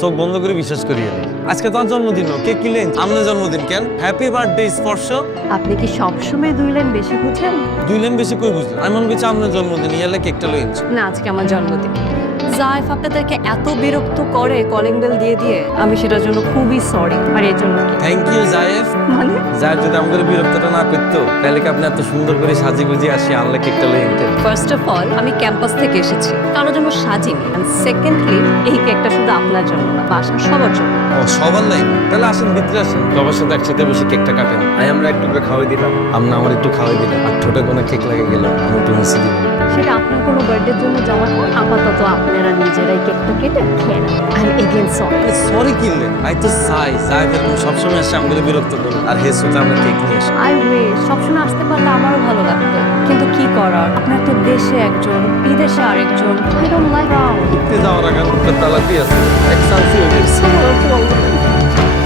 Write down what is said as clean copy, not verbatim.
চোখ বন্ধ করে বিশ্বাস করিয়ে নেই। আজকে তোমার জন্মদিন, কেক কিনলেন? আপনার জন্মদিন কেন? হ্যাপি বার্থডে স্পর্শ। আপনি কি সবসময় 2 লাইন বেশি বুঝেন? 2 লাইন বেশি করে বুঝলেন? আমি মনে করছি আপনার জন্মদিন, ইয়ালে কেকটা লইছি। না, আজকে আমার জন্মদিন। জায়েফ আপনাদেরকে এত বিরক্ত করে কলিং বেল দিয়ে দিয়ে, আমি সেটার জন্য খুবই সরি। আর এর জন্য কি থ্যাংক ইউ জায়েফ। মানে জায়েফ যদি আমাদের বিরক্তটা না করতো তাহলে কি আপনি এত সুন্দর করে সাজি গুজি আসি আনলে কেকটা লই নিতেন? ফার্স্ট অফ অল আমি ক্যাম্পাস থেকে এসেছি, কারোর জন্য সাজিনি। এন্ড সেকেন্ডলি এই কেকটা শুধু আপনার জন্য না, বাসার সবার জন্য। ও সবার লাইন? তাহলে আসেন ভিতরে আসেন, সবার সাথে একসাথে বসে কেকটা কাটেন। আমরা একটু করে খাওয়াই দিলাম, আপনি আমার একটু খাওয়াই দিলেন। আর ঠোঁটে কোনো কেক লাগে গেল আমি একটু মিশে দিবেন। সেটা আপনার কোনো বার্থডের জন্য জমা করে আপাতত আপনারা নিজেরাই কেকটা কেটে খেয়ে নেন। I am again sorry. Sorry কিনলেন? আই তো চাই জায়েফ এরকম সবসময় আসে আমাদের বিরক্ত করুন আর হে সুতা আমরা কেক নিয়ে আসি। আই উইশ সবসময় আসতে পারলে আমারও ভালো লাগতো, কিন্তু কি করার, আপনার তো দেশে একজন বিদেশে আরেকজন। আই ডোন্ট লাইক ঘুরতে যাওয়ার আগে তালা দিয়ে আছে, এক চান্সই